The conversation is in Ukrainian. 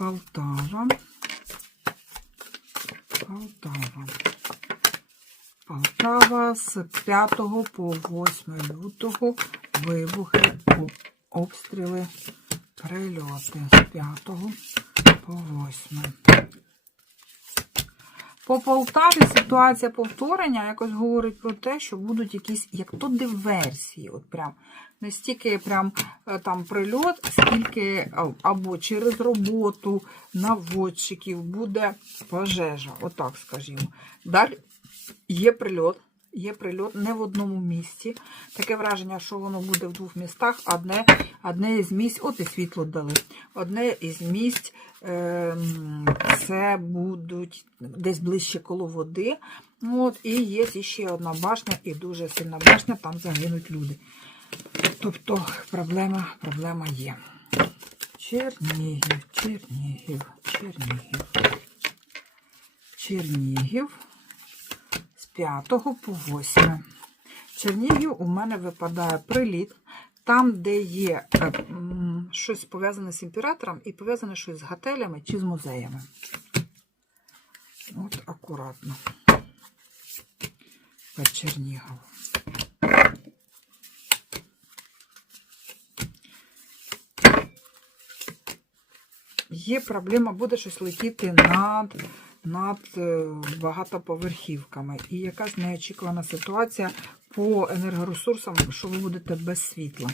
Полтава. Полтава. Полтава з 5 по 8 лютого вибухи, обстріли, прильоти з 5 по 8. По Полтаві ситуація повторення якось говорить про те, що будуть якісь як то диверсії. От прям не стільки прям е, там прильот, скільки або через роботу наводчиків буде пожежа. Отак скажімо. Далі є прильот. Є прильот не в одному місці. Таке враження, що воно буде в двох містах. Одне, одне із місць, от і світло дали. Одне із місць ем, це будуть десь ближче коло води. От, і є ще одна башня, і дуже сильна башня, там загинуть люди. Тобто проблема, проблема є. Чернігів, Чернігів, Чернігів. Чернігів 5 по 8. Чернігів у мене випадає приліт. Там, де є е, щось пов'язане з імператором і пов'язане щось з готелями чи з музеями. От акуратно. По Чернігову. Є проблема, буде щось летіти над, над е, багатоповерхівками. І якась неочікувана ситуація по енергоресурсам, що ви будете без світла.